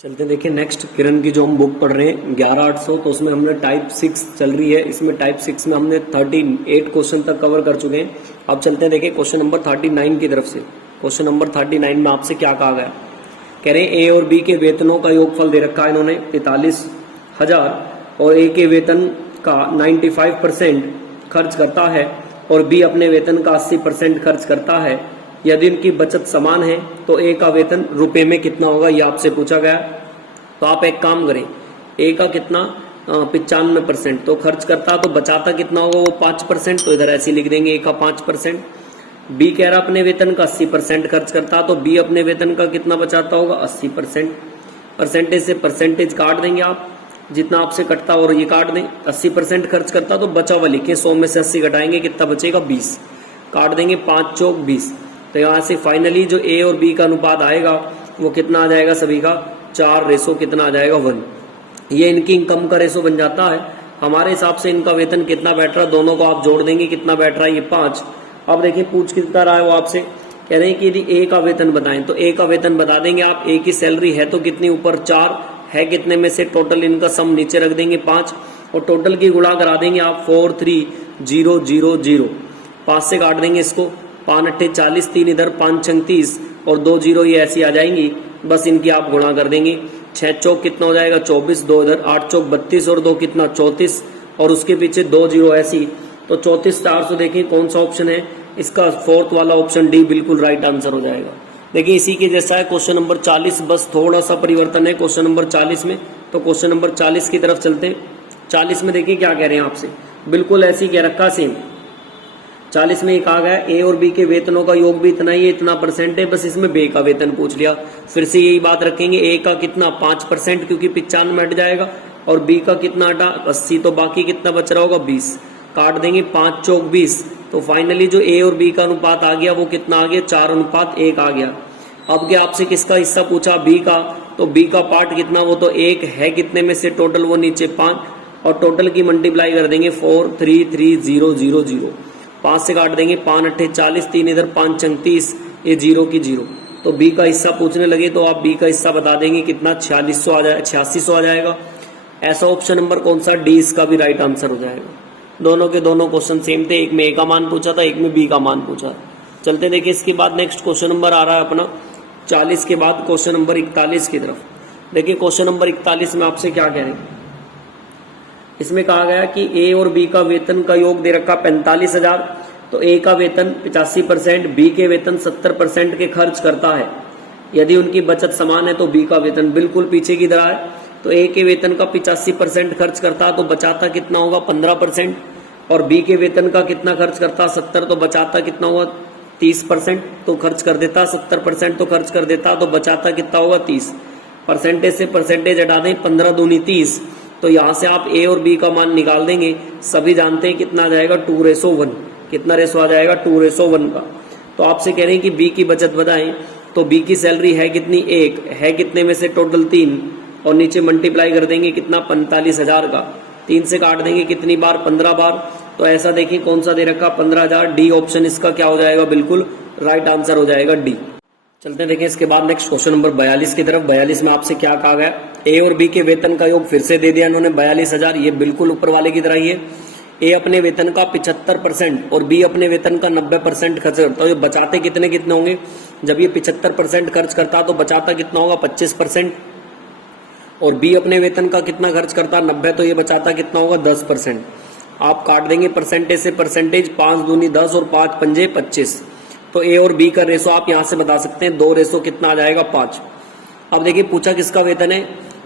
चलते देखिए नेक्स्ट किरण की जो हम बुक पढ़ रहे हैं 11800, तो उसमें हमने टाइप 6 चल रही है। इसमें टाइप 6 में हमने 38 क्वेश्चन तक कवर कर चुके हैं। अब चलते हैं देखिए क्वेश्चन नंबर 39 की तरफ से। क्वेश्चन नंबर 39 में आपसे क्या कहा गया, कह रहे हैं ए और बी के वेतनों का योगफल दे रखा है इन्होंने 45,000 और ए के वेतन का 95% खर्च करता है और बी अपने वेतन का 80% खर्च करता है। यदि इनकी बचत समान है तो ए का वेतन रुपए में कितना होगा, ये आपसे पूछा गया। तो आप एक काम करें, ए का कितना 95% तो खर्च करता, तो बचाता कितना होगा वो 5%, तो इधर ऐसे लिख देंगे ए का 5%। बी कह रहा अपने वेतन का 80% खर्च करता, तो बी अपने वेतन का कितना बचाता होगा 80%। परसेंटेज से परसेंटेज काट देंगे आप, जितना आपसे कटता और ये काट दें। 80% खर्च करता तो बचा हुआ लिखे, 100 में से 80 घटाएंगे कितना बचेगा 20, काट देंगे 5 चौक 20। तो यहाँ से फाइनली जो ए और बी का अनुपात आएगा वो कितना आ जाएगा, सभी का 4 रेशो कितना आ जाएगा 1। ये इनकी इनकम का रेशो बन जाता है। हमारे हिसाब से इनका वेतन कितना बैठ रहा है, दोनों को आप जोड़ देंगे कितना बैठ रहा है ये 5। अब देखिए पूछ कितना रहा है वो आपसे, कह रहे हैं कि यदि ए का वेतन बताएं तो ए का वेतन बता देंगे आप। ए की सैलरी है तो कितनी, ऊपर 4 है, कितने में से टोटल इनका सम नीचे रख देंगे 5 और टोटल की गुणा करा देंगे आप 43,000। 5 से काट देंगे इसको, 5 अट्ठे 40, 3 इधर 5 छंग 30 और 2 जीरो ये ऐसी आ जाएंगी। बस इनकी आप गुणा कर देंगे, 6 चौक कितना हो जाएगा 24, 2 इधर 8 चौक 32 और 2 कितना 34 और उसके पीछे 2 जीरो ऐसी, तो 34,400। देखिए कौन सा ऑप्शन है इसका, फोर्थ वाला ऑप्शन डी बिल्कुल राइट आंसर हो जाएगा। देखिए इसी के जैसा है क्वेश्चन नंबर 40, बस थोड़ा सा परिवर्तन है क्वेश्चन नंबर 40 में। तो क्वेश्चन नंबर 40 की तरफ चलते हैं। 40 में देखिए क्या कह रहे हैं आपसे, बिल्कुल ऐसे ही कह रखा सेम। 40 में एक आ गया ए और बी के वेतनों का योग भी इतना ही है, इतना परसेंट है, बस इसमें बे का वेतन पूछ लिया। फिर से यही बात रखेंगे, ए का कितना 5% क्योंकि 95 हट जाएगा और बी का कितना हटा 80, तो बाकी कितना बच रहा होगा 20, काट देंगे 5 चौक 20। तो फाइनली जो ए और बी का अनुपात आ गया वो कितना आ गया 4:1 आ गया। अब क्या आपसे किसका हिस्सा पूछा, बी का, तो बी का पार्ट कितना, वो तो 1 है, कितने में से टोटल वो नीचे 5 और टोटल की मल्टीप्लाई कर देंगे 433,000। 5 से काट देंगे, 5 अट्ठे 40, 3 इधर 5 छंग 30, ये 0 की 0। तो बी का हिस्सा पूछने लगे तो आप बी का हिस्सा बता देंगे कितना 4600 आ जाएगा, 8600 आ जाएगा। ऐसा ऑप्शन नंबर कौन सा, डी, इसका भी राइट आंसर हो जाएगा। दोनों के दोनों क्वेश्चन सेम थे, एक में ए का मान पूछा था, एक में बी का मान पूछा। चलते देखिए इसके बाद नेक्स्ट क्वेश्चन नंबर आ रहा है अपना 40 के बाद क्वेश्चन नंबर 41 की तरफ। देखिए क्वेश्चन नंबर 41 में आपसे क्या कह रहे हैं, इसमें कहा गया कि ए और बी का वेतन का योग दे रखा 45,000, तो ए का वेतन 85%, बी के वेतन 70% के खर्च करता है। यदि उनकी बचत समान है तो बी का वेतन बिल्कुल पीछे की तरह है। तो ए के वेतन का 85% खर्च करता तो बचाता कितना होगा 15%, और बी के वेतन का कितना खर्च करता 70, तो बचाता कितना होगा 30%, तो खर्च कर देता 70%, तो खर्च कर देता तो बचाता कितना होगा 30। परसेंटेज से परसेंटेज हटा दें, 15 दूनी 30, तो यहाँ से आप ए और बी का मान निकाल देंगे। सभी जानते हैं कितना आ जाएगा 2:1, कितना रेशो आ जाएगा 2:1 का। तो आपसे कह रहे हैं कि बी की बचत बताएं, तो बी की सैलरी है कितनी 1 है, कितने में से टोटल 3 और नीचे मल्टीप्लाई कर देंगे कितना 45,000 का, 3 से काट देंगे कितनी बार 15 बार। तो ऐसा देखिए कौन सा दे रखा 15,000, डी ऑप्शन इसका क्या हो जाएगा, बिल्कुल राइट आंसर हो जाएगा डी। चलते हैं देखें इसके बाद नेक्स्ट क्वेश्चन नंबर 42 की तरफ। 42 में आपसे क्या कहा गया, ए और बी के वेतन का योग फिर से दे दिया इन्होंने 42,000, ये बिल्कुल ऊपर वाले की तरह ही है। ए अपने वेतन का 75% और बी अपने वेतन का 90% खर्च करता है। तो बचाते कितने कितने होंगे, जब ये 75% खर्च करता तो बचाता कितना होगा 25%, और बी अपने वेतन का कितना खर्च करता 90, तो ये बचाता कितना होगा 10%। आप काट देंगे परसेंटेज से परसेंटेज, 5 दूनी 10 और 5 पंजे 25। तो ए और बी का रेशो आप यहां से बता सकते हैं, 2 रेशो कितना आ जाएगा 5। अब देखिए पूछा किसका वेतन है,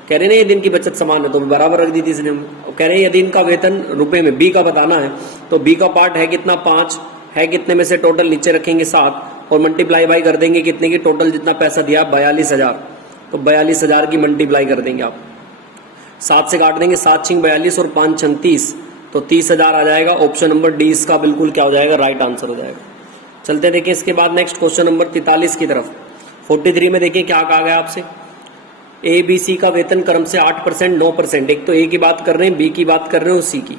कह रहे हैं यदि इनकी बचत समान है तो बराबर रख दी थी इसने। कह रहे हैं यदि इनका वेतन रुपए में, बी का बताना है, तो बी का पार्ट है कितना 5 है, कितने में से टोटल नीचे रखेंगे 7 और मल्टीप्लाई बाई कर देंगे कितने की, टोटल जितना पैसा दिया 42,000, तो 42,000 की मल्टीप्लाई कर देंगे आप। 7 से काट देंगे, 7 छिंग 42 और 5 छंग 30, तो 30,000 आ जाएगा। ऑप्शन नंबर डी इसका बिल्कुल क्या हो जाएगा, राइट आंसर हो जाएगा। चलते देखिए इसके बाद नेक्स्ट क्वेश्चन नंबर 43 की तरफ। 43 में देखिए क्या कहा गया आपसे, ए बी सी का वेतन क्रम से 8%, 9%। एक तो ए की बात कर रहे हैं, बी की बात कर रहे हैं, सी की।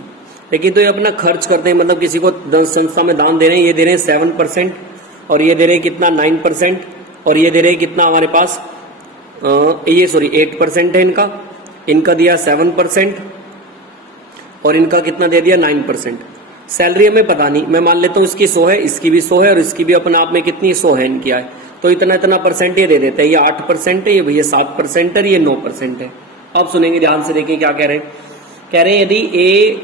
लेकिन तो ये अपना खर्च करते हैं, मतलब किसी को संस्था में दान दे रहे हैं, ये दे रहे हैं 7% और ये दे रहे हैं कितना 9% और ये दे रहे हैं कितना हमारे पास ये सॉरी 8% है इनका दिया 7% और इनका कितना दे दिया 9%। सैलरी हमें पता नहीं, मैं मान लेता हूँ इसकी 100 है, इसकी भी 100 है और इसकी भी अपने आप में कितनी 100 है इनकी आय, तो इतना इतना परसेंट ये दे देते हैं। ये 8% है, ये भैया 7% है, ये 9% है। अब सुनेंगे ध्यान से, देखिए क्या कह रहे हैं। कह रहे हैं यदि ए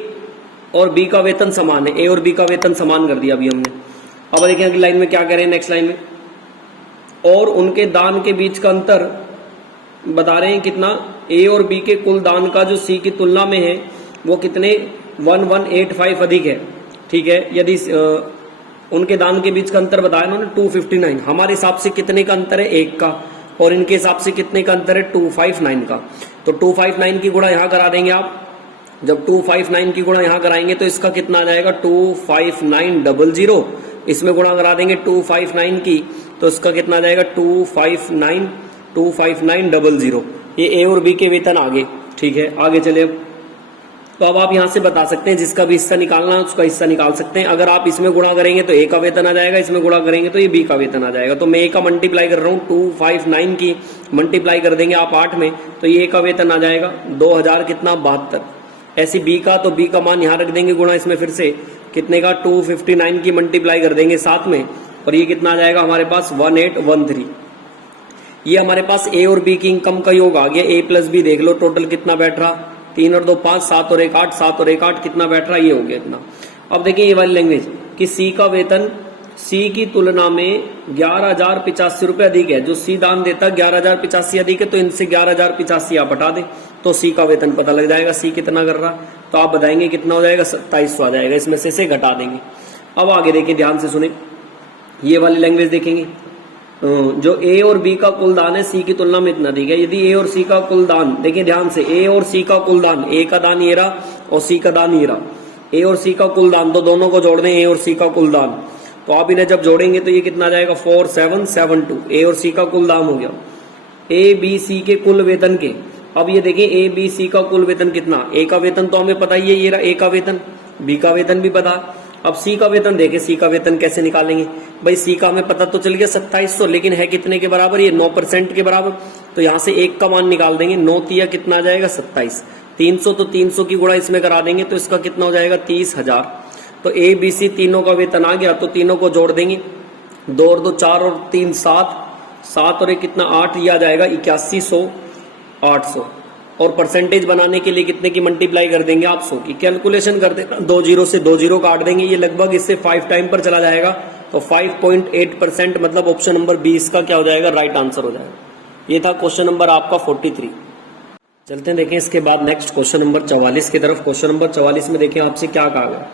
और बी का वेतन समान है, ए और बी का वेतन समान कर दिया अभी हमने। अब देखिए अगली लाइन में क्या कह रहे हैं, नेक्स्ट लाइन में, और उनके दान के बीच का अंतर बता रहे हैं कितना, ए और बी के कुल दान का जो सी की तुलना में है वो कितने 1185 अधिक है। ठीक है, यदि उनके दान के बीच का अंतर बताया उन्होंने 259, हमारे हिसाब से कितने का अंतर है 1 का, और इनके हिसाब से कितने का अंतर है 259 का। तो 259 की गुणा यहां करा देंगे आप। जब 259 की गुणा यहां कराएंगे तो इसका कितना आ जाएगा 25900, इसमें गुणा करा देंगे 259 की तो इसका कितना आ जाएगा 25900। ये ए और बी के वेतन आगे। ठीक है, आगे चले। तो अब आप यहां से बता सकते हैं जिसका भी हिस्सा निकालना है उसका हिस्सा निकाल सकते हैं। अगर आप इसमें गुणा करेंगे तो ए का वेतन आ जाएगा, इसमें गुणा करेंगे तो ये बी का वेतन आ जाएगा। तो मैं ए का मल्टीप्लाई कर रहा हूं, 259 की मल्टीप्लाई कर देंगे आप 8 में तो ये ए का वेतन आ जाएगा 2000 कितना 72। ऐसी बी का, तो बी का मान यहां रख देंगे गुणा इसमें फिर से कितने का 259 की मल्टीप्लाई कर देंगे 7 में और ये कितना आ जाएगा हमारे पास 1813। ये हमारे पास ए और बी की इनकम का योग आ गया। ए प्लस बी देख लो टोटल कितना बैठ रहा, 3 और 2 5, 7 और 1 8, 7 और 1 8 कितना बैठ रहा, ये हो गया इतना। अब देखिए ये वाली लैंग्वेज कि सी का वेतन सी की तुलना में 11,085 रुपए अधिक है। जो सी दान देता 11,085 अधिक है, तो इनसे 11,085 आप हटा दें तो सी का वेतन पता लग जाएगा सी कितना कर रहा। तो आप बताएंगे कितना हो जाएगा 2700 आ जाएगा, इसमें से घटा देंगे। अब आगे देखिए ध्यान से सुने, ये वाली लैंग्वेज देखेंगे। जो ए और बी का कुल दान है सी की तुलना में इतना अधिक है। यदि ए और सी का कुल दान, देखिए ध्यान से, ए और सी का कुल दान, ए का दान ये रहा और सी का दान ये रहा। ए और सी का कुल दान, तो दोनों को जोड़ दें, ए और सी का कुल दान, तो आप इन्हें जब जोड़ेंगे तो ये कितना आ जाएगा 4772। ए और सी का कुल दान हो गया। ए बी सी के कुल वेतन के, अब ये देखिए ए बी सी का कुल वेतन कितना, ए का वेतन तो हमें पता ही है, ये रहा ए का वेतन, बी का वेतन भी पता। अब सी का वेतन देखे, सी का वेतन कैसे निकालेंगे भाई, सी का हमें पता तो चल गया 2700, लेकिन है कितने के बराबर, ये 9% के बराबर। तो यहां से 1 का मान निकाल देंगे, 9 तिया कितना आ जाएगा 27, 300, तो 300 की गुणा इसमें करा देंगे तो इसका कितना हो जाएगा 30,000। तो ए बी सी तीनों का वेतन आ गया, तो तीनों को जोड़ देंगे, 2 और 2 4 और 3 7, 7 और 1 कितना 8, ये आ जाएगा 8100 800। और परसेंटेज बनाने के लिए कितने की मल्टीप्लाई कर देंगे आप 100 की। कैलकुलेशन कर देना, 2 जीरो से 2 जीरो काट देंगे, ये लगभग इससे 5 टाइम पर चला जाएगा। तो 5.8% मतलब ऑप्शन नंबर 20 का क्या हो जाएगा राइट आंसर हो जाएगा। ये था क्वेश्चन नंबर आपका 43। चलते हैं देखें इसके बाद नेक्स्ट क्वेश्चन नंबर 44 की तरफ। क्वेश्चन नंबर 44 में देखिए आपसे क्या कहा गया,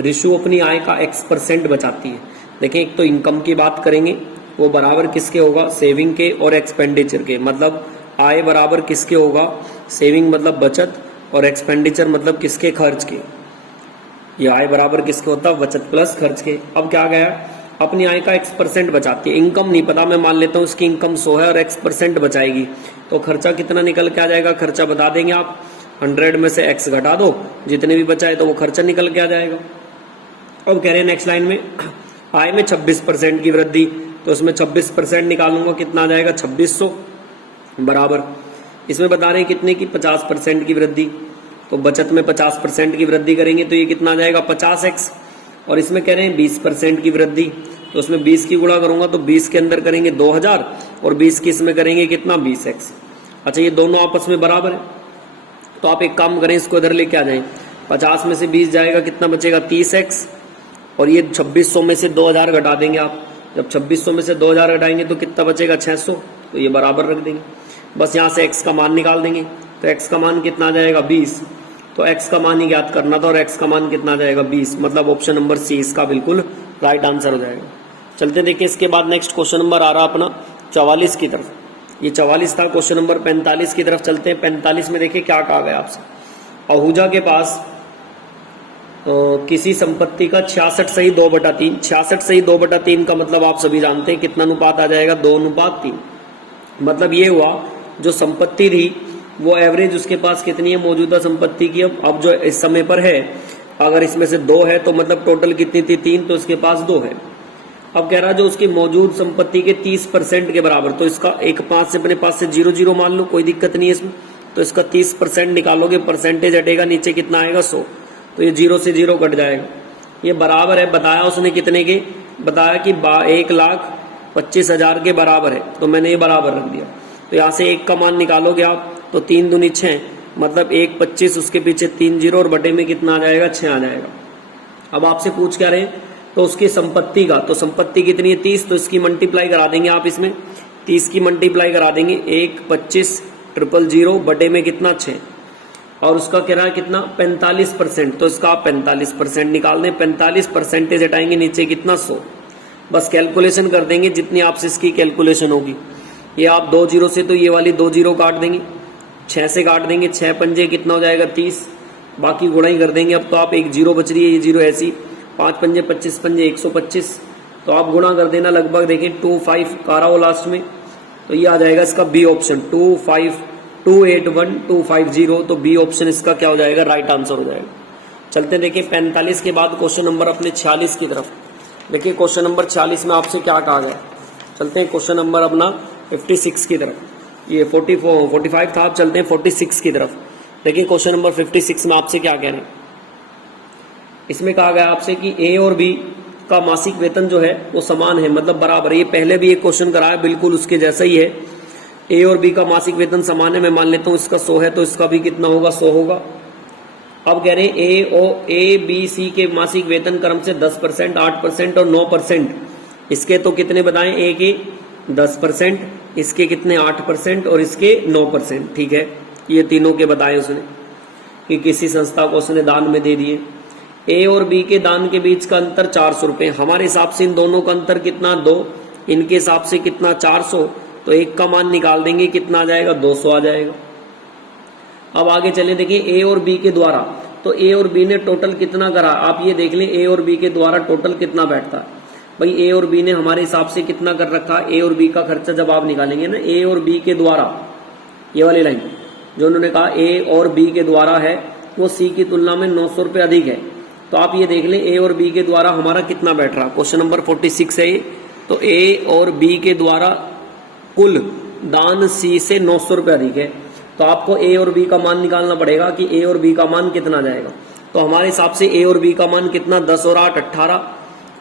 रिशु अपनी आय का X% बचाती है। देखिए एक तो इनकम की बात करेंगे, वो बराबर किसके होगा, सेविंग के और एक्सपेंडिचर के। मतलब आय बराबर किसके होगा, सेविंग मतलब बचत और एक्सपेंडिचर मतलब किसके, खर्च के। ये आय बराबर किसके होता है, बचत प्लस खर्च के। अब क्या गया, अपनी आय का X% बचाती है। इनकम नहीं पता, मैं मान लेता हूँ इसकी इनकम 100 है और X% बचाएगी, तो खर्चा कितना निकल के आ जाएगा, खर्चा बता देंगे आप। 100 में से X घटा दो, जितने भी बचाए तो वो खर्चा निकल के आ जाएगा। अब कह रहे हैं नेक्स्ट लाइन में आय में 26% की वृद्धि, तो इसमें 26% निकालूंगा, कितना आ जाएगा 2600 बराबर। इसमें बता रहे हैं कितने की 50% की वृद्धि, तो बचत में 50% की वृद्धि करेंगे तो ये कितना आ जाएगा 50x। और इसमें कह रहे हैं 20% की वृद्धि, तो उसमें 20 की गुणा करूंगा तो 20 के अंदर करेंगे 2000 और 20 की इसमें करेंगे कितना 20x। अच्छा ये दोनों आपस में बराबर है, तो आप एक काम करें, इसको इधर लेके आ जाएं। 50 में से 20 जाएगा, कितना बचेगा 30x, और ये 2600 में से 2000 घटा देंगे आप। जब 2600 में से 2000 घटाएंगे तो कितना बचेगा 600, तो ये बराबर रख देंगे। बस यहाँ से x का मान निकाल देंगे, तो x का मान कितना आ जाएगा 20, तो x का मान ही ज्ञात करना था और x का मान कितना आ जाएगा 20, मतलब ऑप्शन नंबर सी इसका बिल्कुल राइट आंसर हो जाएगा। चलते देखिए इसके बाद नेक्स्ट क्वेश्चन नंबर आ रहा अपना 44 की तरफ। ये 44 था, क्वेश्चन नंबर 45 की तरफ चलते हैं। 45 में देखिए क्या कहा गया आपसे, आहूजा के पास किसी संपत्ति का 66 सही 2/3, 66 सही 2/3 का मतलब आप सभी जानते हैं कितना अनुपात आ जाएगा 2:3। मतलब ये हुआ जो संपत्ति थी वो एवरेज उसके पास कितनी है मौजूदा संपत्ति की, अब जो इस समय पर है, अगर इसमें से 2 है तो मतलब टोटल कितनी थी 3, तो इसके पास 2 है। अब कह रहा है जो उसकी मौजूद संपत्ति के 30% के बराबर, तो इसका एक 5 से अपने पास से 0 मान लो, कोई दिक्कत नहीं है इसमें। तो इसका 30% निकालोगे, परसेंटेज हटेगा, नीचे कितना आएगा 100, तो ये 0 से 0 कट जाएगा। ये बराबर है, बताया उसने कितने के, बताया कि 1,25,000 के बराबर है, तो मैंने ये बराबर रख दिया। तो यहाँ से 1 का मान निकालोगे आप, तो 3 दूनी 6, मतलब 1,25, उसके पीछे 3 0 और बटे में कितना आ जाएगा 6 आ जाएगा। अब आपसे पूछ क्या रहे, तो उसकी संपत्ति का, तो संपत्ति कितनी है 30, तो इसकी मल्टीप्लाई करा देंगे आप, इसमें 30 की मल्टीप्लाई करा देंगे, 1,25,000 बटे में कितना 6, और उसका कह रहा है कितना 45%, तो इसका आप 45% निकाल दें, 45% हटाएंगे, नीचे कितना 100, बस कैलकुलेशन कर देंगे जितनी आपसे इसकी कैलकुलेशन होगी। ये आप 2 0 से, तो ये वाली 2 0 काट देंगे, 6 से काट देंगे, 6 पंजे कितना हो जाएगा 30, बाकी गुणा ही कर देंगे। अब तो आप एक 0 बच रही है, ये 0 ऐसी, 5 पंजे 25 पंजे 125, तो आप गुणा कर देना, लगभग देखें 25 कारा हो लास्ट में, तो ये आ जाएगा इसका बी ऑप्शन 28281,250, तो बी ऑप्शन इसका क्या हो जाएगा, राइट आंसर हो जाएगा। चलते देखिए 45 के बाद क्वेश्चन नंबर अपने 46 की तरफ। देखिए क्वेश्चन नंबर 46 में आपसे क्या कहा गया, चलते हैं क्वेश्चन नंबर अपना 56 की तरफ। ये 45 था, आप चलते हैं 46 की तरफ। देखिए क्वेश्चन नंबर 56 में आपसे क्या कह रहे हैं, इसमें कहा गया आपसे कि ए और बी का मासिक वेतन जो है वो समान है, मतलब बराबर है। ये पहले भी एक क्वेश्चन कराया, बिल्कुल उसके जैसा ही है। ए और बी का मासिक वेतन समान है, मैं मान लेता हूं इसका 100 है, तो इसका भी कितना होगा 100 होगा। अब कह रहे हैं ए बी सी के मासिक वेतन क्रम से 10%, 8% और 9%, इसके तो कितने बताएं, ए के 10%, इसके कितने 8% और इसके 9%, ठीक है। ये तीनों के बताए उसने कि किसी संस्था को उसने दान में दे दिए। ए और बी के दान के बीच का अंतर 400 रुपए, हमारे हिसाब से इन दोनों का अंतर कितना 2, इनके हिसाब से कितना 400, तो एक का मान निकाल देंगे, कितना आ जाएगा 200 आ जाएगा। अब आगे चले, देखिए ए और बी के द्वारा, तो ए और बी ने टोटल कितना करा, आप ये देख लें ए और बी के द्वारा टोटल कितना बैठता है। भाई ए और बी ने हमारे हिसाब से कितना कर रखा, ए और बी का खर्चा जब आप निकालेंगे ना, ए और बी के द्वारा, ये वाली लाइन जो उन्होंने कहा ए और बी के द्वारा है, वो सी की तुलना में 900 रुपये अधिक है। तो आप ये देख लें ए और बी के द्वारा हमारा कितना बैठ रहा, क्वेश्चन नंबर 46 है ये। तो ए और बी के द्वारा कुल दान सी से 900 रुपये अधिक है, तो आपको ए और बी का मान निकालना पड़ेगा कि ए और बी का मान कितना जाएगा। तो हमारे हिसाब से ए और बी का मान कितना, 10 और 8 18,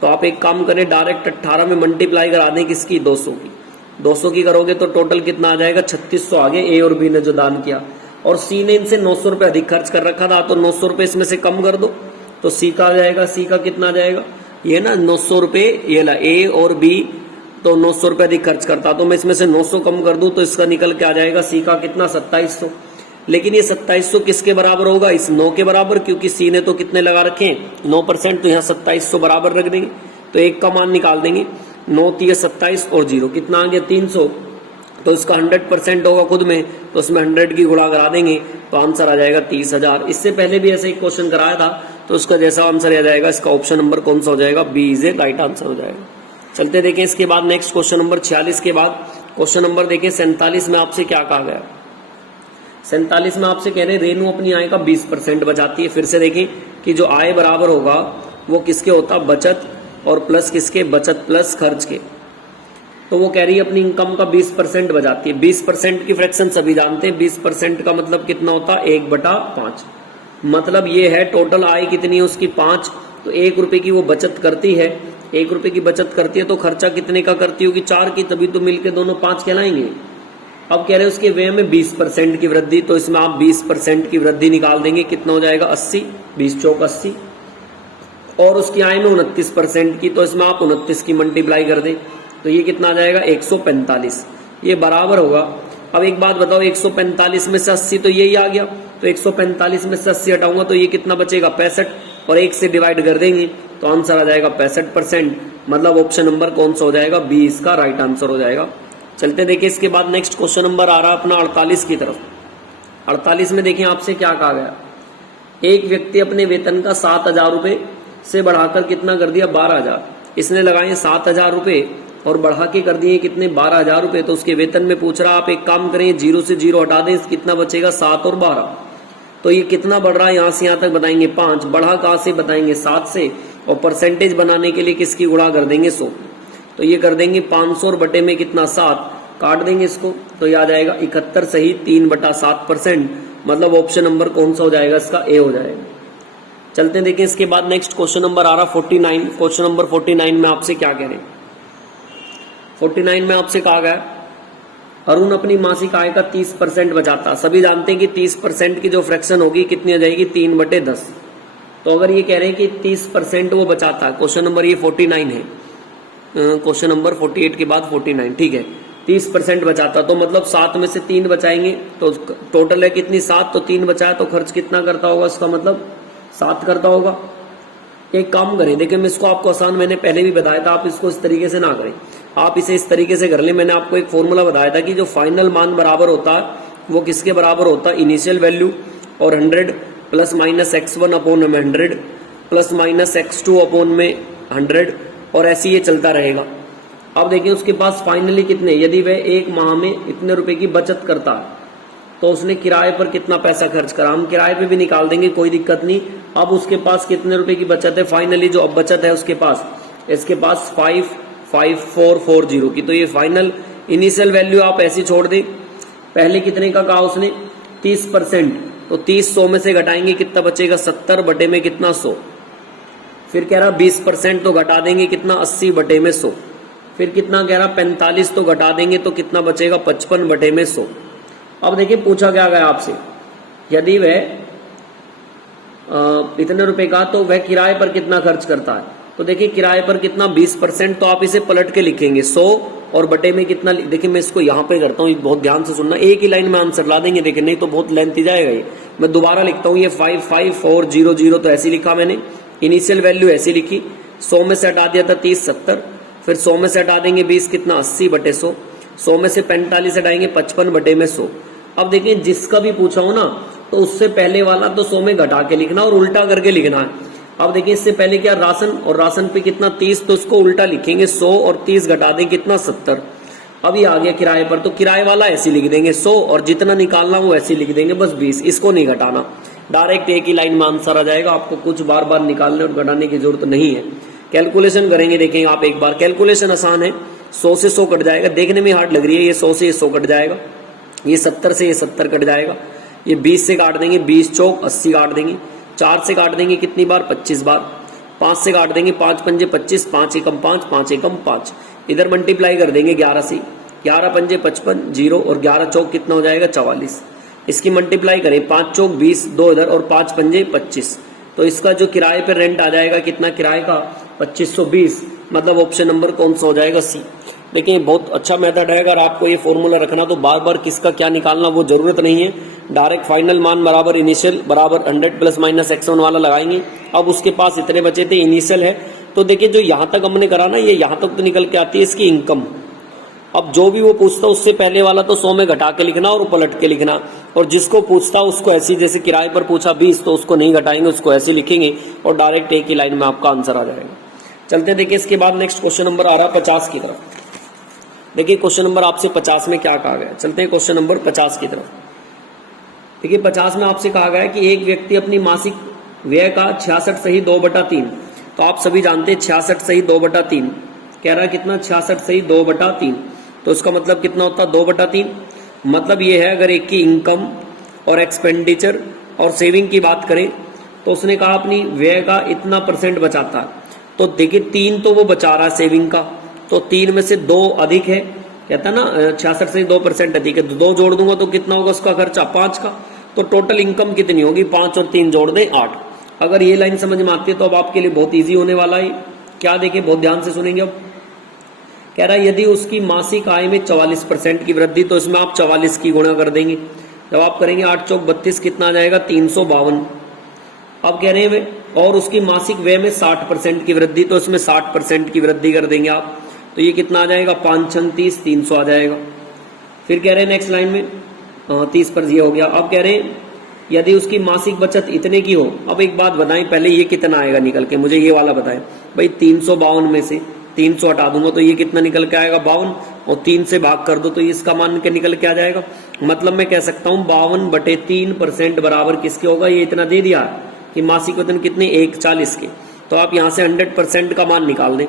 तो आप एक काम करें, डायरेक्ट 18 में मल्टीप्लाई करा दें, किसकी 200 की, 200 की करोगे तो टोटल कितना आ जाएगा 3600 आगे ए और बी ने जो दान किया। और सी ने इनसे 900 रुपये अधिक खर्च कर रखा था, तो 900 रुपये इसमें से कम कर दो, तो सी का आ जाएगा, सी का कितना आ जाएगा, ये ना 900 रुपये, ये ला ए और बी तो 900 रुपये अधिक खर्च करता, तो मैं इसमें से 900 कम कर दूं तो इसका निकल के आ जाएगा सी का कितना 2700। लेकिन ये 2700 किसके बराबर होगा, इस 9 के बराबर, क्योंकि सी ने तो कितने लगा रखे हैं 9%, तो यहाँ 2700 बराबर रख देंगे, तो एक का मान निकाल देंगे, 9 3 27 और 0 कितना आ गया 300, तो इसका 100% होगा खुद में, तो उसमें 100 की गुणा करा देंगे, तो आंसर आ जाएगा 30,000। इससे पहले भी ऐसे एक क्वेश्चन कराया था, तो उसका जैसा आंसर आ जाएगा, इसका ऑप्शन नंबर कौन सा हो जाएगा, B is a right answer हो जाएगा। चलते देखें इसके बाद नेक्स्ट क्वेश्चन नंबर 46 के बाद क्वेश्चन नंबर देखें 47 में आपसे क्या कहा गया। 47 में आपसे कह रहे हैं रेनू अपनी आय का 20% बचाती है। फिर से देखें कि जो आय बराबर होगा वो किसके होता, बचत और प्लस किसके, बचत प्लस खर्च के। तो वो कह रही है अपनी इनकम का 20% बचाती है। 20% की फ्रैक्शन सभी जानते हैं, 20% का मतलब कितना होता है 1/5, मतलब ये है टोटल आय कितनी है उसकी 5, तो 1 रुपए की वो बचत करती है, 1 रुपए की बचत करती है, तो खर्चा कितने का करती होगी 4 की, तभी तो मिलके दोनों 5 कहलाएंगे। अब कह रहे हैं उसके व्यय में 20% की वृद्धि, तो इसमें आप 20% की वृद्धि निकाल देंगे, कितना हो जाएगा 80, 20 चौक 80, और उसकी आय में 29% की, तो इसमें आप 29 की मल्टीप्लाई कर दें, तो ये कितना आ जाएगा 145, ये बराबर होगा। अब एक बात बताओ, 145 में से 80 तो यही आ गया, तो 145 में से 80 हटाऊंगा तो ये कितना बचेगा 65, और 1 से डिवाइड कर देंगे तो आंसर आ जाएगा 65%, मतलब ऑप्शन नंबर कौन सा हो जाएगा, बी इसका राइट आंसर हो जाएगा। चलते देखिए इसके बाद नेक्स्ट क्वेश्चन नंबर आ रहा है अपना 48 की तरफ। 48 में देखिए आपसे क्या कहा गया, एक व्यक्ति अपने वेतन का 7,000 रुपये से बढ़ाकर कितना कर दिया 12,000, इसने लगाए 7,000 रुपये और बढ़ा के कर दिए कितने 12,000 रुपये, तो उसके वेतन में पूछ रहा, आप एक काम करें 0 से 0 हटा दें, कितना बचेगा 7 और 12, तो ये कितना बढ़ रहा है यहाँ से यहाँ तक बताएंगे 5, बढ़ा कहाँ से बताएंगे 7 से, और परसेंटेज बनाने के लिए किसकी गुणा कर देंगे 100, तो ये कर देंगे 500 और बटे में कितना 7, काट देंगे इसको तो ये आ जाएगा 71 सही 3/7%। मतलब ऑप्शन नंबर कौन सा हो जाएगा, इसका ए हो जाएगा। चलते हैं देखें इसके बाद नेक्स्ट क्वेश्चन नंबर आ रहा 49। क्वेश्चन नंबर 49 में आपसे क्या कह रहे हैं, 49 में आपसे कहा गया अरुण अपनी मासिक आय का 30% बचाता। सभी जानते हैं कि 30% की जो फ्रैक्शन होगी कितनी हो जाएगी, 3/10। तो अगर ये कह रहे हैं कि 30% वो बचाता है, क्वेश्चन नंबर ये 49 है, क्वेश्चन नंबर 48 के बाद 49, ठीक है, 30% बचाता तो मतलब 7 में से 3 बचाएंगे तो टोटल है कितनी 7, तो 3 बचाया तो खर्च कितना करता होगा, इसका मतलब 7 करता होगा। एक काम करें, देखिए मैं इसको आपको आसान मैंने पहले भी बताया था, आप इसको इस तरीके से ना करें, आप इसे इस तरीके से कर लें। मैंने आपको एक फॉर्मूला बताया था कि जो फाइनल मान बराबर होता है वो किसके बराबर होता है, इनिशियल वैल्यू और 100 प्लस माइनस x1 अपॉन में 100 प्लस माइनस x2 अपॉन में 100 और ऐसे ये चलता रहेगा। अब देखिए उसके पास फाइनली कितने, यदि वह एक माह में इतने रुपए की बचत करता है तो उसने किराए पर कितना पैसा खर्च करा, हम किराए पे भी निकाल देंगे कोई दिक्कत नहीं। अब उसके पास कितने रुपए की बचत है फाइनली, जो अब बचत है उसके पास, इसके पास 55440 की। तो ये फाइनल इनिशियल वैल्यू आप ऐसी छोड़ दें, पहले कितने का कहा उसने 30%, तो 30 100 में से घटाएंगे कितना बचेगा 70 बटे में कितना 100, फिर कह रहा 20% तो घटा देंगे कितना 80 बटे में 100, फिर कितना कह रहा 45 तो घटा देंगे तो कितना बचेगा 55 बटे में 100। अब देखिए पूछा क्या गया आपसे, यदि वह इतने रुपए का तो वह किराए पर कितना खर्च करता है। तो देखिए किराए पर कितना 20%, तो आप इसे पलट के लिखेंगे 100 और बटे में कितना। देखिए मैं इसको यहाँ पे करता हूँ, बहुत ध्यान से सुनना, एक ही लाइन में आंसर ला देंगे, देखिए नहीं तो बहुत लेंथी जाएगा ये। मैं दोबारा लिखता हूँ, ये 55400 तो ऐसी लिखा मैंने, इनिशियल वैल्यू ऐसी लिखी, 100 में से हटा दिया था 30 70, फिर 100 में से हटा देंगे 20 कितना 80 बटे 100, 100 में से 45 हटाएंगे 55 बटे में 100। अब देखिए जिसका भी पूछा हो ना तो उससे पहले वाला तो 100 में घटा के लिखना और उल्टा करके लिखना है। अब देखिए इससे पहले क्या राशन, और राशन पे कितना 30, तो उसको उल्टा लिखेंगे 100 और 30 घटा दें कितना 70। अब ये आ गया किराए पर, तो किराए वाला ऐसे लिख देंगे 100 और जितना निकालना वो ऐसे लिख देंगे बस 20, इसको नहीं घटाना, डायरेक्ट एक ही लाइन में आंसर आ जाएगा, आपको कुछ बार बार निकालने और घटाने की जरूरत नहीं है। कैलकुलेशन करेंगे, देखेंगे आप एक बार, कैलकुलेशन आसान है, 100 से 100 कट जाएगा, देखने में हार्ड लग रही है, ये 100 से ये 100 कट जाएगा, ये 70 से ये 70 कट जाएगा, ये 20 से काट देंगे 20 चौक 80 काट देंगे, 4 से काट देंगे कितनी बार 25 बार, 5 से काट देंगे 5 पंजे 25, 5 एकम 5, 5 एकम 5, इधर मल्टीप्लाई कर देंगे 11 से, 11 पंजे 55 0 और 11 चौक कितना हो जाएगा 44, इसकी मल्टीप्लाई करें 5 चौक 20 2 इधर और 5 पंजे 25, तो इसका जो किराए पर रेंट आ जाएगा कितना किराए का 2520, मतलब ऑप्शन नंबर कौन सा हो जाएगा सी। देखिए बहुत अच्छा मेथड है, अगर आपको ये फॉर्मूला रखना तो बार बार किसका क्या निकालना वो जरूरत नहीं है, डायरेक्ट फाइनल मान बराबर इनिशियल बराबर 100 प्लस माइनस x1 वाला लगाएंगे। अब उसके पास इतने बचे थे, इनिशियल है, तो देखिए जो यहाँ तक हमने करा ना, ये यहाँ तक तो निकल के आती है इसकी इनकम। अब जो भी वो पूछता उससे पहले वाला तो 100 में घटा के लिखना और पलट के लिखना, और जिसको पूछता उसको ऐसी, जैसे किराए पर पूछा 20 तो उसको नहीं घटाएंगे, उसको ऐसे लिखेंगे और डायरेक्ट एक ही लाइन में आपका आंसर आ जाएगा। चलते देखिए इसके बाद नेक्स्ट क्वेश्चन नंबर आ रहा 50 की तरफ। देखिए क्वेश्चन नंबर आपसे 50 में क्या कहा गया, चलते हैं क्वेश्चन नंबर 50 की तरफ। देखिए 50 में आपसे कहा गया है कि एक व्यक्ति अपनी मासिक व्यय का 66 सही 2/3, तो आप सभी जानते हैं 66 सही 2/3 कह रहा है कितना 66 सही 2/3, तो इसका मतलब कितना होता है 2/3। मतलब ये है अगर एक की इनकम और एक्सपेंडिचर और सेविंग की बात करें तो उसने कहा अपनी व्यय का इतना % बचाता है, तो देखिए 3 तो वो बचा रहा है सेविंग का, तो 3 में से 2 अधिक है, कहता है ना 66 से 2% अधिक है, 2 जोड़ दूंगा तो कितना होगा उसका खर्चा 5 का, तो टोटल इनकम कितनी होगी 5 और 3 जोड़ दें 8। अगर ये लाइन समझ में आती है तो अब आपके लिए बहुत इजी होने वाला है। क्या देखिए बहुत ध्यान से सुनेंगे। अब कह रहा है यदि उसकी मासिक आय में 44% की वृद्धि, तो इसमें आप 44 की गुणा कर देंगे, जब आप करेंगे 8 चौक 32 कितना आ जाएगा 352। अब कह रहे हैं और उसकी मासिक व्यय में 60% की वृद्धि, तो इसमें 60% की वृद्धि कर देंगे आप, तो ये कितना आ जाएगा 5 छंग 30 300 आ जाएगा। फिर कह रहे हैं नेक्स्ट लाइन में 30 पर ये हो गया। अब कह रहे हैं यदि उसकी मासिक बचत इतने की हो, अब एक बात बताएं पहले ये कितना आएगा निकल के, मुझे ये वाला बताएं भाई, 352 में से 300 हटा दूंगा तो ये कितना निकल के आएगा 52, और 3 से भाग कर दो तो इसका मान के निकल के आ जाएगा। मतलब मैं कह सकता हूँ 52/3% बराबर किसके होगा, ये इतना दे दिया कि मासिक वेतन कितने 140 के, तो आप यहाँ से 100% का मान निकाल दें,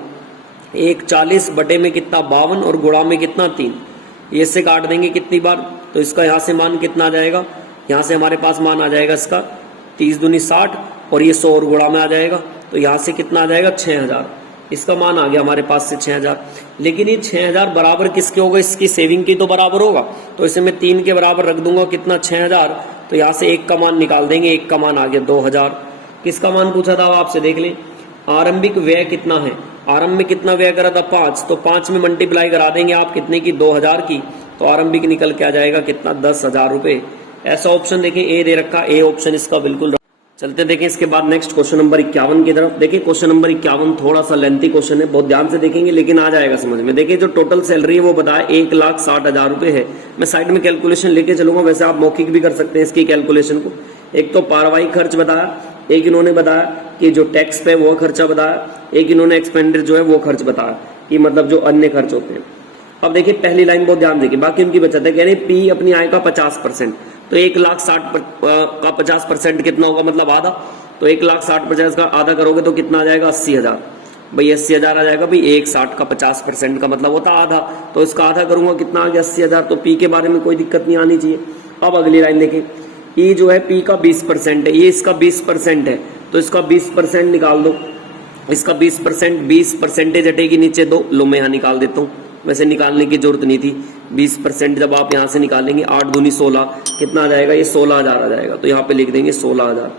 एक 40 बटे में कितना 52 और गुणा में कितना 3, ये से काट देंगे कितनी बार, तो इसका यहाँ से मान कितना आ जाएगा, यहाँ से हमारे पास मान आ जाएगा इसका 30 दूनी 60 और ये 100 और गुणा में आ जाएगा, तो यहाँ से कितना आ जाएगा 6000, इसका मान आ गया हमारे पास से 6000। लेकिन ये 6000 बराबर किसके होगा, इसकी सेविंग की तो बराबर होगा, तो इसे मैं 3 के बराबर रख दूंगा कितना 6000, तो यहाँ से 1 का मान निकाल देंगे, 1 का मान आ गया 2000। किसका मान पूछा था आपसे, देख लें आरंभिक व्यय कितना है, आरंभ में कितना व्यय करा था 5, तो 5 में मल्टीप्लाई करा देंगे आप कितने की 2000 की, तो आरंभिक निकल के आ जाएगा कितना 10,000 रुपए। ऐसा ऑप्शन देखें ए दे रखा, ए ऑप्शन इसका बिल्कुल। चलते देखें इसके बाद नेक्स्ट क्वेश्चन नंबर 51 की तरफ। देखिए क्वेश्चन नंबर 51 थोड़ा सा लेंथी क्वेश्चन है, बहुत ध्यान से देखेंगे लेकिन आ जाएगा समझ में। देखिए जो टोटल सैलरी है वो बताया 1,60,000 रुपए है। मैं साइड में कैलकुलेशन लेके चलूंगा, वैसे आप मौखिक भी कर सकते हैं इसकी कैलकुलेशन को। एक तो पारिवारिक खर्च बताया, एक इन्होंने बताया कि जो टैक्स पे वो खर्चा बताया, एक इन्होंने एक्सपेंडिचर जो है वो खर्च बताया, कि मतलब जो अन्य खर्च होते हैं। अब देखिए पहली लाइन बहुत ध्यान देखिए, बाकी उनकी बचत है, कह रहे पी अपनी आय का 50%, तो 1,60,000 का 50% कितना होगा, मतलब आधा, तो 1,60,000 का आधा करोगे तो कितना आ जाएगा 80,000। भाई 80,000 आ जाएगा, भाई 1,60 का 50% का मतलब होता आधा, तो इसका आधा करूंगा कितना आ गया 80,000, तो पी के बारे में कोई दिक्कत नहीं आनी चाहिए। अब अगली लाइन देखें, ई जो है पी का 20% है, ये इसका 20% है, तो इसका 20% निकाल दो, इसका 20% 20% हटेगी नीचे दो, लो मैं यहाँ निकाल देता हूँ, वैसे निकालने की जरूरत नहीं थी। 20% जब आप यहाँ से निकालेंगे 8 दूनी 16, कितना आ जाएगा, ये 16,000 आ जाएगा, तो यहाँ पे लिख देंगे 16,000।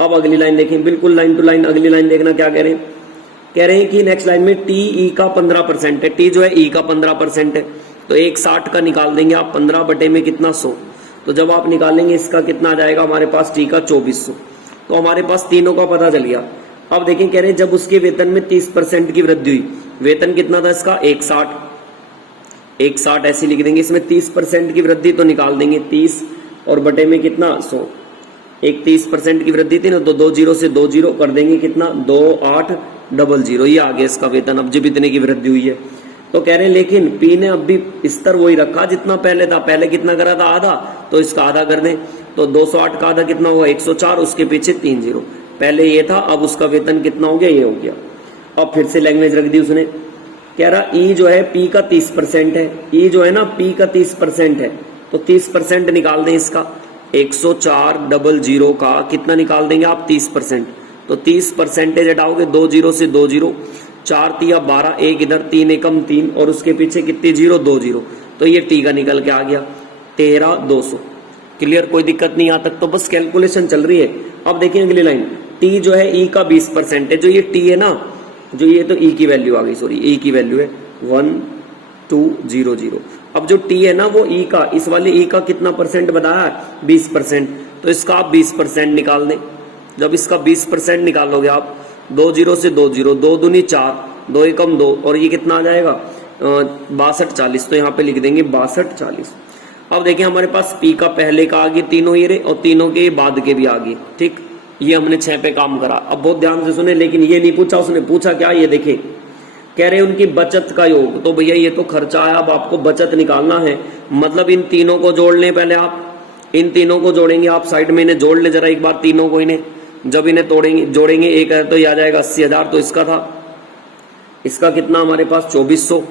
अब अगली लाइन देखें, बिल्कुल लाइन टू लाइन अगली लाइन देखना, क्या कह रहे हैं, कह रहे हैं कि नेक्स्ट लाइन में टी ई का 15% है, टी जो है ई का 15% है, तो 1,60 का निकाल देंगे आप, 15 बटे में कितना 100, तो जब आप निकालेंगे इसका कितना आ जाएगा हमारे पास टी का 2400, तो हमारे पास तीनों का पता चल गया। अब देखें कह रहे हैं जब उसके वेतन में 30% की वृद्धि हुई, वेतन कितना था इसका 1,60 ऐसे लिख देंगे, इसमें 30% की वृद्धि तो निकाल देंगे 30 और बटे में कितना 100, एक 30% की वृद्धि थी ना, तो 2 जीरो से 2 जीरो कर देंगे कितना 2800, ये आ गया इसका वेतन, अब जब इतने की वृद्धि हुई है। तो कह रहे हैं लेकिन पी ने अब भी स्तर वही रखा जितना पहले था, पहले कितना करा था आधा, तो इसका आधा कर दें, तो 208 का आधा कितना हुआ 104, उसके पीछे 3 जीरो, पहले ये था, अब उसका वेतन कितना हो गया, ये हो गया। अब फिर से लैंग्वेज रख दी उसने, कह रहा ई जो है पी का 30% है, ई जो है ना पी का 30% है, तो 30% निकाल दें इसका, 104,000 का कितना निकाल देंगे आप 30%, तो 30% हटाओगे 2 जीरो से 2 जीरो, 4 तिया 12, एक इधर 3 एकम 3 और उसके पीछे कितने जीरो 2 जीरो, तो ये टी का निकल के आ गया 13,200। क्लियर, कोई दिक्कत नहीं, यहां तक तो बस कैलकुलेशन चल रही है। अब देखिए अगली लाइन, टी जो है ई का 20% है, जो ये टी है ना, जो ये तो ई की वैल्यू आ गई, सॉरी ई की वैल्यू है 1200। अब जो टी है ना वो ई का, इस वाले ई का कितना परसेंट बताया 20%, तो इसका आप 20% निकाल दें। जब इसका 20% निकालोगे आप 2 जीरो से 2 जीरो, 2 दूनी 4, 2 एकम 2 और ये कितना आ जाएगा 6240, तो यहाँ पे लिख देंगे 6240। अब देखिए हमारे पास पी का पहले का आगे तीनों ये और तीनों के बाद के भी आगे, ठीक, ये हमने 6 पे काम करा। अब बहुत ध्यान से सुने, लेकिन ये नहीं पूछा उसने, पूछा क्या, ये देखिए कह रहे उनकी बचत का योग, तो भैया ये तो खर्चा है, अब आपको बचत निकालना है, मतलब इन तीनों को जोड़ लें, पहले आप इन तीनों को जोड़ेंगे, आप साइड में इन्हें जोड़ ले जरा एक बार तीनों को, इन्हें जब इन्हें तोड़ेंगे जोड़ेंगे एक है तो ये आ जाएगा 80,000, तो इसका था, इसका कितना हमारे पास 2400,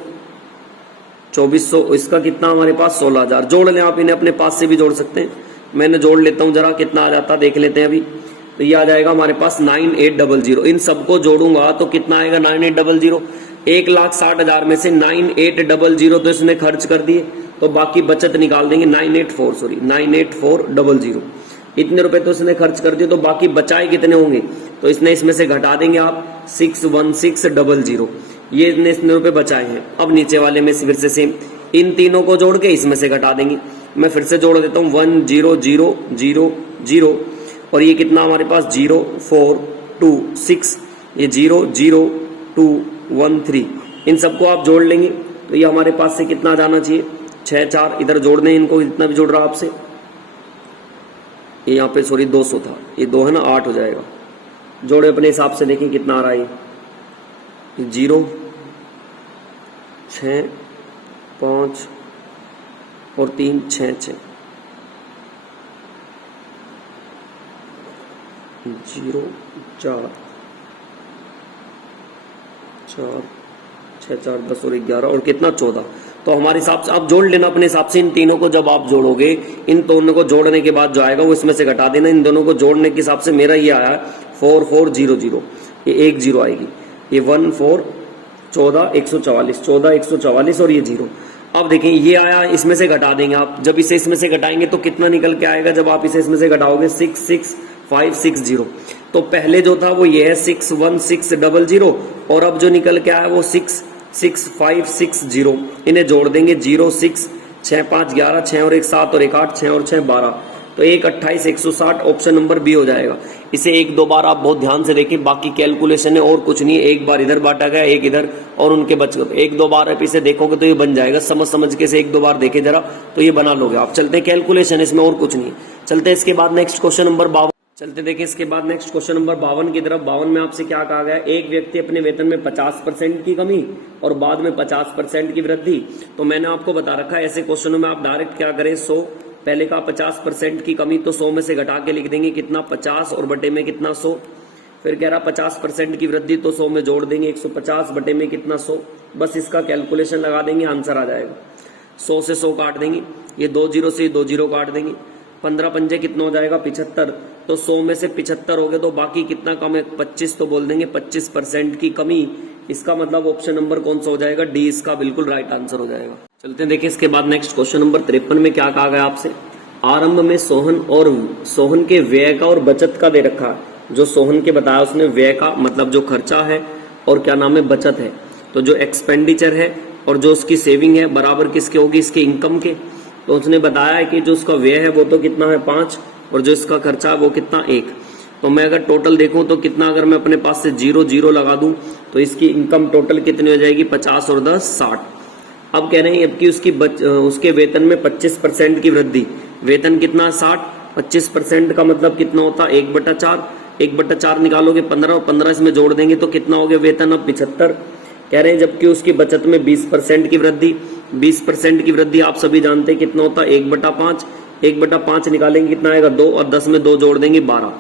इसका कितना हमारे पास 16,000, जोड़ लें आप इन्हें, अपने पास से भी जोड़ सकते हैं, मैंने जोड़ लेता हूं जरा कितना आ जाता देख लेते हैं अभी, तो ये आ जाएगा हमारे पास 9800। इन सबको जोड़ूंगा तो कितना आएगा 9800, 1,60,000 में से 9800 तो इसने खर्च कर दिए, तो बाकी बचत निकाल देंगे 98400, इतने रुपए तो इसने खर्च कर दिए, तो बाकी बचाए कितने होंगे, तो इसने इसमें से घटा देंगे आप 61600, ये इतने रुपए बचाए हैं। अब नीचे वाले में फिर से सेम, इन तीनों को जोड़ के इसमें से घटा देंगे, मैं फिर से जोड़ देता हूँ 10000 और ये कितना हमारे पास 0426, ये 00213, इन सबको आप जोड़ लेंगे तो ये हमारे पास से कितना जाना चाहिए 64, इधर जोड़ दें इनको, इतना भी जोड़ रहा आपसे, ये यहाँ पे सॉरी 200 था, ये 2 है ना 8 हो जाएगा, जोड़े अपने हिसाब से देखें कितना आ रहा है, 0 6 5 और 3 6 6, 0 4 4 6 4 10 और 11 और कितना 14। तो हमारे हिसाब से आप जोड़ लेना अपने हिसाब से इन तीनों को। जब आप जोड़ोगे इन दोनों को जोड़ने के बाद जो आएगा वो इसमें से घटा देना। इन दोनों को जोड़ने के हिसाब से मेरा ये आया 4400, ये 1 0 आएगी, ये 1 4 14 144 और ये 0। अब देखें ये आया, इसमें से घटा देंगे आप। जब इसे इसमें से घटाएंगे तो कितना निकल के आएगा, जब आप इसे इसमें से घटाओगे 66560। तो पहले जो था वो ये है 61600 और अब जो निकल के आया वो 66560। इन्हें जोड़ देंगे 0 6 6 5 11 6 और 1 7 और 1 8 6 और 6 12, तो 1 28 160 ऑप्शन नंबर बी हो जाएगा। इसे 1 2 बार आप बहुत ध्यान से देखें, बाकी कैलकुलेशन है और कुछ नहीं है। एक बार इधर बांटा गया, एक इधर और उनके बच गए। 1 2 बार आप इसे देखोगे तो ये बन जाएगा। समझ के से 1 2 बार देखे जरा तो ये बना लोगे आप। चलते हैं कैलकुलेशन, इसमें और कुछ नहीं है। चलते हैं इसके बाद नेक्स्ट क्वेश्चन नंबर 52। चलते देखें इसके बाद नेक्स्ट क्वेश्चन नंबर 52 की तरफ। 52 में आपसे क्या कहा गया, एक व्यक्ति अपने वेतन में 50% की कमी और बाद में 50% की वृद्धि। तो मैंने आपको बता रखा है ऐसे क्वेश्चनों में आप डायरेक्ट क्या करें, 100 पहले का 50% की कमी तो 100 में से घटा के लिख देंगे कितना 50 और बटे में कितना 100। फिर कह रहा 50% की वृद्धि तो 100 में जोड़ देंगे 150 बटे में कितना 100। बस इसका कैलकुलेशन लगा देंगे, आंसर आ जाएगा। 100 से 100 काट देंगे, ये 2 0 से 2 0 काट देंगे। 15 पंजे कितना हो जाएगा 75। तो 100 में से 75 हो गए तो बाकी कितना कम है 25, तो बोल देंगे 25% की कमी। इसका मतलब ऑप्शन नंबर कौन सा हो जाएगा, डी इसका बिल्कुल राइट आंसर हो जाएगा। चलते हैं देखिए इसके बाद नेक्स्ट क्वेश्चन नंबर 53 में क्या कहा गया आपसे। आरंभ में सोहन के व्यय का और बचत का दे रखा है। जो सोहन के बताया उसने व्यय का मतलब जो खर्चा है और क्या नाम है बचत है। तो जो एक्सपेंडिचर है और जो उसकी सेविंग है बराबर किसके होगी, इसके इनकम के। तो उसने बताया है कि जो उसका व्यय है वो तो कितना है 5 और जो इसका खर्चा है वो कितना 1। तो मैं अगर टोटल देखूं तो कितना, अगर मैं अपने पास से 0 0 लगा दूं तो इसकी इनकम टोटल कितनी हो जाएगी 50 और 10 60। अब कह रहे हैं अब कि उसके वेतन में 25% की वृद्धि। वेतन कितना 60, 25% का मतलब कितना होता 1/4। 1/4 निकालोगे 15 और 15 इसमें जोड़ देंगे तो कितना हो गया वेतन अब 75। कह रहे हैं जबकि उसकी बचत में 20% की वृद्धि। 20% की वृद्धि आप सभी जानते हैं कितना होता है 1/5। 1/5 निकालेंगे कितना आएगा 2 और 10 में 2 जोड़ देंगे 12।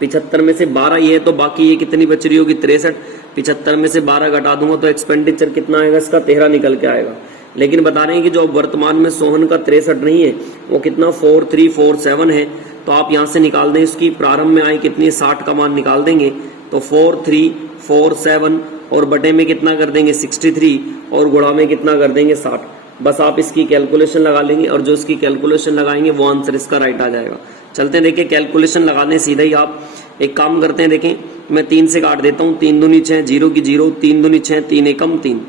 75 में से 12 ये है तो बाकी ये कितनी बच रही होगी 63। 75 में से 12 घटा दूंगा तो एक्सपेंडिचर कितना आएगा इसका 13 निकल के आएगा। लेकिन बता रहे हैं कि जो वर्तमान में सोहन का 63 नहीं है वो कितना 4347 है। तो आप यहां से निकाल दें इसकी प्रारंभ में आई कितनी 60 का मान निकाल देंगे तो 4347 और बटे में कितना कर देंगे 63 और गुणा में कितना कर देंगे 60। बस आप इसकी कैलकुलेशन लगा लेंगे और जो इसकी कैलकुलेशन लगाएंगे वो आंसर इसका राइट आ जाएगा। चलते हैं देखिए कैलकुलेशन लगाने सीधा ही आप एक काम करते हैं, देखें मैं 3 से काट देता हूँ। 3 दूनी 6, 0 की 0, 3 दूनी 6, 3 एकम 3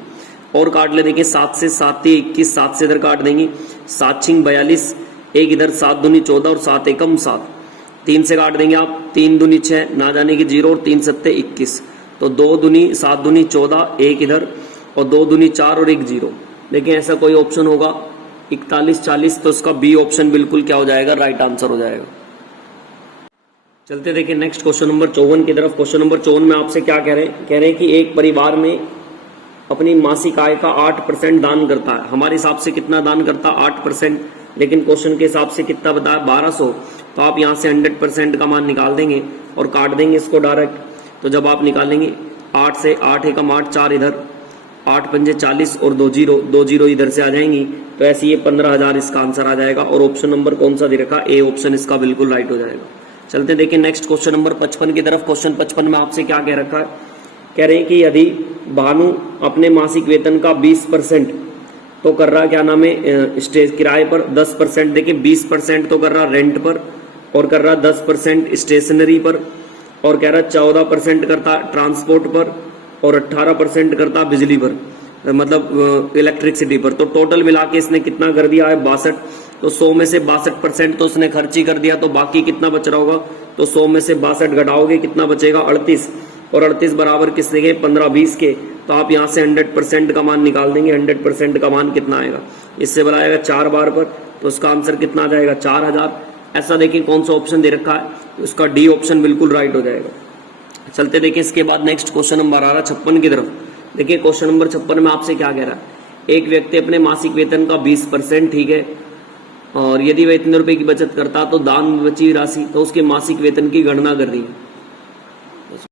और काट ले। देखिए 7 से 7 21, 7 से इधर काट देंगे 7 6 42, एक इधर 7 दूनी 14 और 7 एकम 7। 3 से काट देंगे आप 3 दूनी 6 ना जाने की 0 और 3 7 21, तो 2 दूनी 7 दूनी 14, एक इधर और 2 दूनी 4 और एक 0। देखिए ऐसा कोई ऑप्शन होगा 41 40 तो इसका बी ऑप्शन बिल्कुल क्या हो जाएगा राइट आंसर हो जाएगा। चलते देखिए नेक्स्ट क्वेश्चन नंबर 54 की तरफ। क्वेश्चन नंबर 54 में आपसे क्या कह रहे हैं कि एक परिवार में अपनी मासिक आय का 8% दान करता है। हमारे हिसाब से कितना दान करता है 8%, लेकिन क्वेश्चन के हिसाब से कितना बताया 1200। तो आप यहाँ से 100% का मान निकाल देंगे और काट देंगे इसको डायरेक्ट। तो जब आप निकालेंगे 8 से 8 एकम 8, 4 इधर 8 पंजे 40 और 2 0 इधर से आ जाएंगी तो ऐसे ये 15,000 इसका आंसर आ जाएगा। और ऑप्शन नंबर कौन सा दे रखा ए ऑप्शन इसका बिल्कुल राइट हो जाएगा। चलते देखिए नेक्स्ट क्वेश्चन नंबर 55 की तरफ। क्वेश्चन 55 में आपसे क्या कह रखा है, कह रहे हैं कि यदि भानु अपने मासिक वेतन का 20% तो कर रहा क्या नाम है स्टेज किराए पर, 10% देखिए 20% तो कर रहा रेंट पर और कर रहा 10% स्टेशनरी पर और कह रहा 14% करता ट्रांसपोर्ट पर और 18% करता बिजली पर, मतलब इलेक्ट्रिसिटी पर। तो टोटल मिला के इसने कितना कर दिया है 62। तो 100 में से 62% तो उसने खर्च ही कर दिया, तो बाकी कितना बच रहा होगा, तो 100 में से 62 घटाओगे कितना बचेगा 38 और 38 बराबर किसने के 15-20 के। तो आप यहाँ से 100% का मान निकाल देंगे। 100% का मान कितना आएगा, इससे बड़ा आएगा 4 बार पर, तो उसका आंसर कितना आ जाएगा 4000। ऐसा देखिए कौन सा ऑप्शन दे रखा है, उसका डी ऑप्शन बिल्कुल राइट हो जाएगा। चलते देखिए इसके बाद नेक्स्ट क्वेश्चन नंबर आ रहा है 56 की तरफ। देखिए क्वेश्चन नंबर 56 में आपसे क्या कह रहा है, एक व्यक्ति अपने मासिक वेतन का 20% ठीक है और यदि वह इतने रुपए की बचत करता तो दान में बची राशि तो उसके मासिक वेतन की गणना कर रही है।